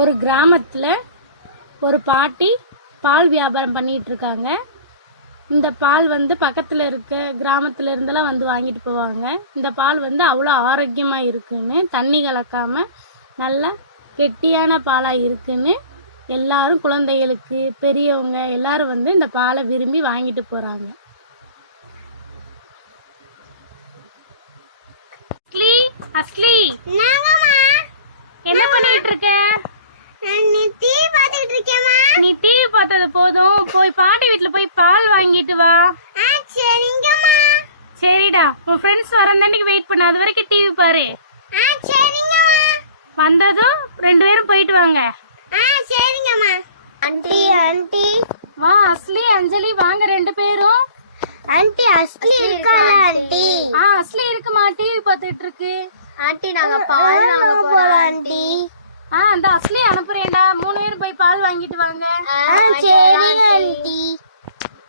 ஒரு கிராமத்தில் ஒரு பாட்டி பால் வியாபாரம் பண்ணிட்டு இருக்காங்க. இந்த பால் பக்கத்தில் இருக்க கிராமத்துல இருந்தெல்லாம் வாங்கிட்டு போவாங்க. இந்த பால் அவ்வளோ ஆரோக்கியமாக இருக்குன்னு, தண்ணி கலக்காமல் நல்ல கெட்டியான பாலாக இருக்குன்னு எல்லாரும், குழந்தைகளுக்கு பெரியவங்க எல்லாரும் இந்த பாலை விரும்பி வாங்கிட்டு போகிறாங்க. அஸ்லி, என்ன பண்ணிட்டு இருக்க? நீ டிவி பார்த்தது போதும், போய் பாட்டி வீட்டுல போய் பால் வாங்கிட்டு வா. சரிடா, உன் ஃப்ரெண்ட்ஸ் வரந்தன்னைக்கு வெயிட் பண்ண, அது வரைக்கும் டிவி பாரு. வந்ததும் 2 பேரும் போயிட்டு வாங்க. வா அஸ்லி, அஞ்சலி வாங்க 2 பேரும். ஆண்டி அஸ்லி இருக்கால ஆண்டி? அஸ்லி இருக்குமா, டிவி பார்த்துட்டு இருக்கு. ஆண்டி நாங்க பால் வாங்க போறோம் ஆண்டி. அந்த அஸ்லி அனுப்புறேன்டா, 3 பேரும் போய் பால் வாங்கிட்டு வாங்க. சரி ஆண்டி.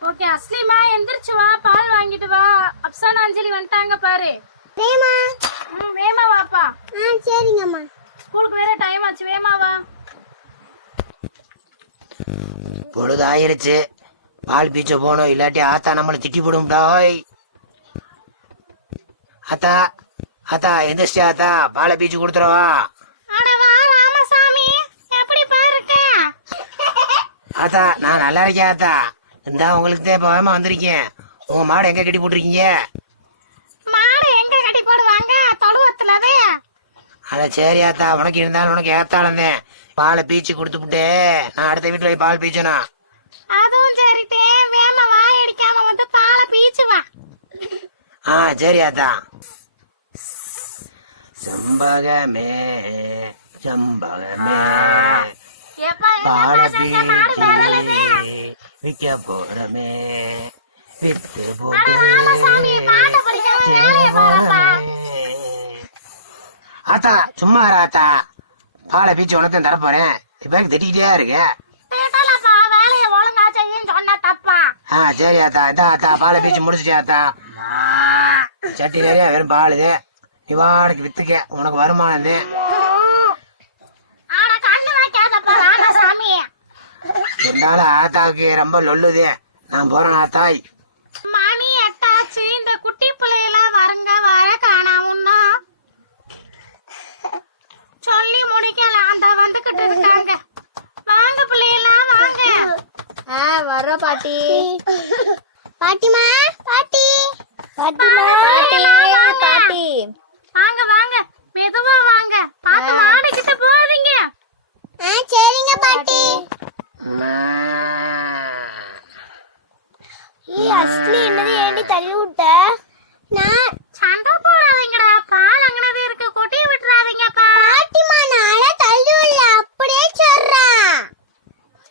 ஓகே அஸ்லிமா, எந்திரிச்சு வா, பால் வாங்கிட்டு வா. அப்சானா அஞ்சலி வந்துட்டாங்க பாரு. வேமா வேமா வாப்பா. சரிங்கம்மா, ஸ்கூலுக்கு வேற டைம் ஆச்சு, வேமா வா. பொழுதாயிருச்சு, பால் பீச்ச போனோம், இல்லாட்டி ஆத்தா நம்மளை திட்டி போடும்டாய். ஆத்தா ஆத்தா எந்திரிச்சு ஆத்தா, பாலை பீச்சு கொடுத்துருவா. ஆத்தா நான் நல்லா இருக்கேன் ஆத்தா. இந்தா உங்களுக்கு தான் இப்ப வேகமா வந்திருக்கேன். உங்க மாடு எங்க கட்டி போட்டிருக்கீங்க? மாடு எங்க கட்டி போடுவாங்க, தொழுவத்துலவே. அட சரி ஆத்தா, உனக்கு இருந்தாலும் உனக்கு ஏத்தாளந்தேன். பாலை பீச்சு கொடுத்துட்டு நான் அடுத்த வீட்டுல போய் பால் பீச்சனா. அதுவும் சரிதே, வேமா வாய் அடிக்காம பாலை பீச்சு வா. சரி ஆத்தா. செம்பகமே செம்பகமே பாலை பீச்சு விற்க போறமே, வித்து போட்டு ஆத்தா சும்மா ஆத்தா, பாலை பீச்சு உனக்கு தர போறேன். இப்ப திட்டிக்கிட்டே இருக்க. சரி ஆத்தா, இதா ஆத்தா பாலை பீச்சு முடிச்சுட்டே ஆத்தா. சட்டி நிறைய வெறும் பாலுது, நீ வாடகைக்கு வித்துக்க, உனக்கு வருமானம். இருந்தாலும் ஆத்தாவுக்கு ரொம்ப லொல்லுது. நான் போறேன் ஆத்தாய். மணி 8 ஆச்சு, இந்த குட்டி பிள்ளையெல்லாம் வரங்க வர காணாமுன்னா சொல்லி முடிக்கல. அந்த வந்துகிட்டு இருக்காங்க. வாங்க பிள்ளையெல்லாம் வாங்க. வர்ற பாட்டி. பாட்டிமா, பாட்டி பாட்டிமா, பாட்டி வாங்க வாங்க, மெதுவா வாங்க, பாத்து மாடிக்கிட்ட போறீங்க. சரிங்க பாட்டி. அஸ்லி என்னது ஏண்டி தள்ளி விட்ட? நான் சண்டை போடாதீங்கடா, பால் அங்கனவே இருக்கு, கொட்டி விட்டுறாதீங்கப்பா. பாட்டிமா நானே தள்ளி விடல, அப்படியே சொல்றேன்.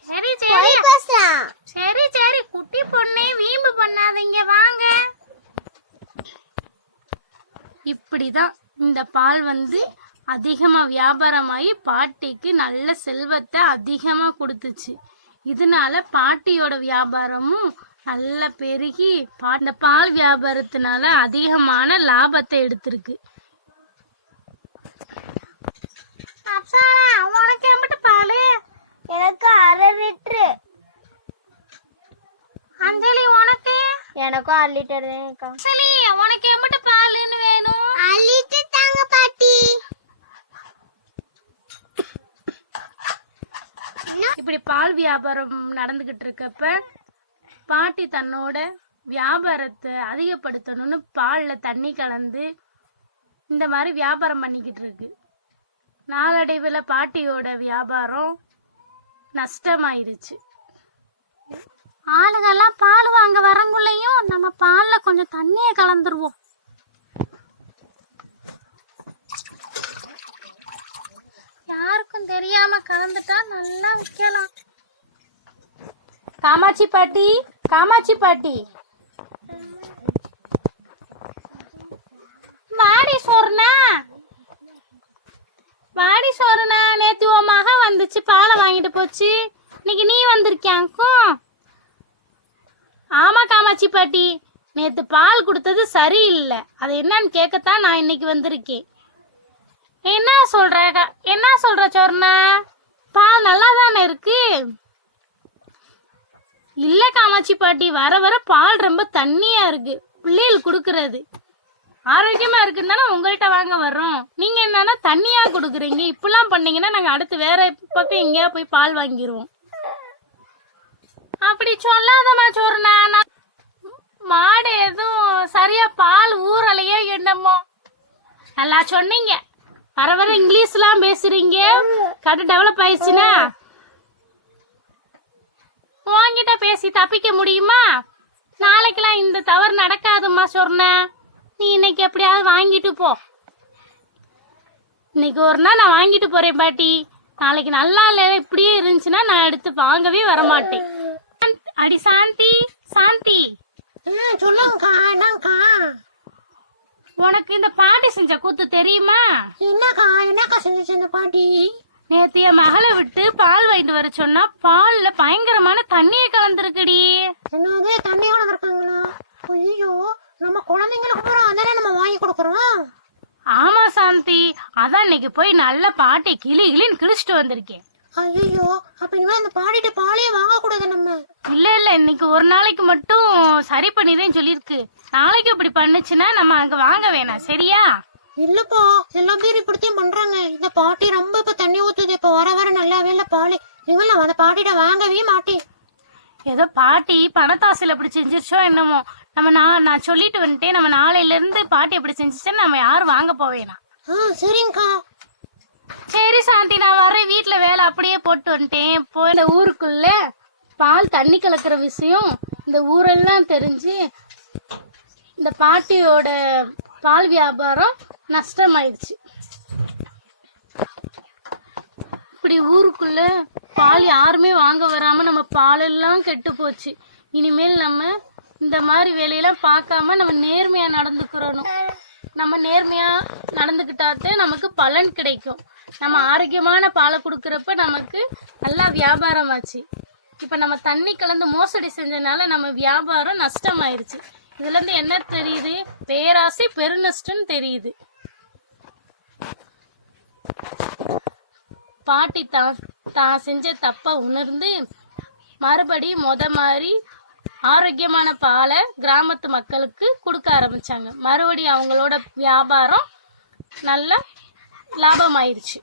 சரி சரி பேசுறேன். சரி சரி, குட்டி பொண்ணே வீம்பு பண்ணாதீங்க, வாங்க. இப்படிதான் இந்த பால் அதிகமா வியாபாரமாயி பாட்டிக்கு நல்ல செல்வத்தை அதிகமா கொடுத்துச்சு. இதனால பாட்டியோட வியாபாரமும் நல்ல பெருகி இந்த பால் வியாபாரத்தினால அதிகமான லாபத்தை எடுத்திருக்கு. உனக்கு எம்பிட்டு பால்? எனக்கு 1/2 லிட்டரு. அஞ்சலி உனக்கு? எனக்கும் 1/2 லிட்டர் தான். அஞ்சலி உனக்கு எம்பிட்டு பாலுன்னு வேணும்? 1/2 லிட்டர் தாங்க பாட்டி. இப்படி பால் வியாபாரம் நடந்துகிட்டு இருக்கப்ப பாட்டி தன்னோட வியாபாரத்தை அதிகப்படுத்தணும்னு பால்ல தண்ணி கலந்து இந்த மாதிரி வியாபாரம் பண்ணிக்கிட்டு இருக்கு. நாளடைவில் பாட்டியோட வியாபாரம் நஷ்டமாயிருச்சு. ஆளுகெல்லாம் பால் வாங்க வரங்குள்ளையும் நம்ம பால்ல கொஞ்சம் தண்ணியை கலந்துருவோம். யாருக்கும் தெரியாம கலந்துட்டா நல்லா விற்கலாம். காமாட்சி பாட்டி, காமாட்சி பாட்டி, வாடி சோறுனா, வாடி சோறுனா. நேத்து உன் மக வந்துச்சு, பாலை வாங்கிட்டு போச்சு. இன்னைக்கு நீ வந்திருக்கியாக்கும்? ஆமா காமாட்சி பாட்டி, நேத்து பால் கொடுத்தது சரியில்லை, அது என்னன்னு கேட்கத்தான் நான் இன்னைக்கு வந்திருக்கேன். என்ன சொல்ற சொர்ணா? பால் நல்லா தானே இருக்கு. இல்ல காமாட்சி பாட்டி, வர வர பால் ரொம்ப தண்ணியா இருக்கு. பிள்ளைகள் குடுக்கறது ஆரோக்கியமா இருக்குன்னு தானே உங்கள்கிட்ட வாங்க வர்றோம். நீங்க என்னன்னா தண்ணியா குடுக்குறீங்க. இப்பெல்லாம் பண்ணீங்கன்னா நாங்க அடுத்து வேற பக்கம் எங்கேயா போய் பால் வாங்கிடுவோம். அப்படி சொல்லாதமா சொன்னா, மாடு எதுவும் சரியா பால் ஊறலையோ என்னமோ. நல்லா சொன்னீங்க. வர வர இங்கிலீஷ்லாம் பேசுறீங்க. கடை டெவலப் ஆயிடுச்சுன்னா உன்கிட்ட பேசி தப்பிக்க முடியுமா? நாளைக்கெல்லாம் இந்த தவறு நடக்காதுமா சொன்ன. நீ இன்னைக்கு எப்படியாவது வாங்கிட்டு போ. இன்னைக்கு ஒரு நாள் நான் வாங்கிட்டு போறேன் பாட்டி. நாளைக்கு நல்லா இல்லை இப்படியே இருந்துச்சுன்னா நான் எடுத்து வாங்கவே வரமாட்டேன். அடி சாந்தி, சாந்தி சொல்லுங்கக்கா. என்னங்கக்கா? உனக்கு இந்த பாட்டி செஞ்ச கூத்து தெரியுமா? என்னக்கா செஞ்சு இந்த பாட்டி? நேத்து என் மகளை விட்டு பால் வாங்கிட்டு வர சொன்னா பால்ல பயங்கரமான தண்ணியை கலந்துருக்குடி. என்னது தண்ணி கலந்துருக்காங்களா? ஐயோ, நம்ம குழந்தைங்களுக்கு பூரா அதானே நம்ம வாங்கி கொடுக்கறோம். ஆமா சாந்தி, அதான் இன்னைக்கு போய் நல்ல பாட்டி கிளின்னு கிழிச்சிட்டு வந்திருக்கேன். ஐயோ, அப்ப இனிமே அந்த பாட்டிட்ட பாலையே வாங்க கூடாது நம்ம. இல்ல இன்னைக்கு ஒரு நாளைக்கு மட்டும் சரி பண்ணிதான் சொல்லிருக்கு. நாளைக்கு இப்படி பண்ணுச்சுன்னா நம்ம அங்க வாங்க வேணாம், சரியா? இல்லப்பா, எல்லா பேரும் இப்படித்தான் பண்றாங்க. இந்த பாட்டி ரொம்ப இப்ப தண்ணி ஊத்துது. இப்ப வர வர நல்லாவே இல்ல பாலு. இனிமேல் நான் அந்த பாட்டிட்ட வாங்கவே மாட்டேன். ஏதோ பாட்டி பணத்தாசையில அப்படி செஞ்சிருச்சோ என்னமோ. நான் சொல்லிட்டு வந்துட்டேன். நம்ம நாளையில இருந்து பாட்டி அப்படி செஞ்சிச்சேன்னு நம்ம யாரும் வாங்க போவேனா. சரிங்கக்கா. சரி சாந்தி, நான் வரேன். வீட்டுல வேலை அப்படியே போட்டு வந்துட்டேன். போய் இந்த ஊருக்குள்ள பால் தண்ணி கலக்கிற விஷயம் இந்த ஊரெல்லாம் தெரிஞ்சு இந்த பாட்டியோட பால் வியாபாரம் நஷ்டமாயிடுச்சு. இப்படி ஊருக்குள்ள பால் யாருமே வாங்க வராம நம்ம பாலெல்லாம் கெட்டு போச்சு. இனிமேல் நம்ம இந்த மாதிரி வேலையெல்லாம் பார்க்காம நம்ம நேர்மையா நடந்துக்கிறோம். நம்ம நேர்மையா நடந்துக்கிட்டாத்தே நமக்கு பலன் கிடைக்கும். நம்ம ஆரோக்கியமான பாலை கொடுக்கறப்ப நமக்கு நல்லா வியாபாரம் ஆச்சு. இப்ப நம்ம தண்ணி கலந்து மோசடி செஞ்சதுனால நம்ம வியாபாரம் நஷ்டமாயிருச்சு. இதுல இருந்து என்ன தெரியுது? பேராசை பெருநஷ்டம் தெரியுது. பாட்டி தான் செஞ்ச தப்ப உணர்ந்து மறுபடியும் மாதிரி ஆரோக்கியமான பாலை கிராமத்து மக்களுக்கு கொடுக்க ஆரம்பிச்சாங்க. மறுபடியும் அவங்களோட வியாபாரம் நல்ல லாபமாயிருச்சு.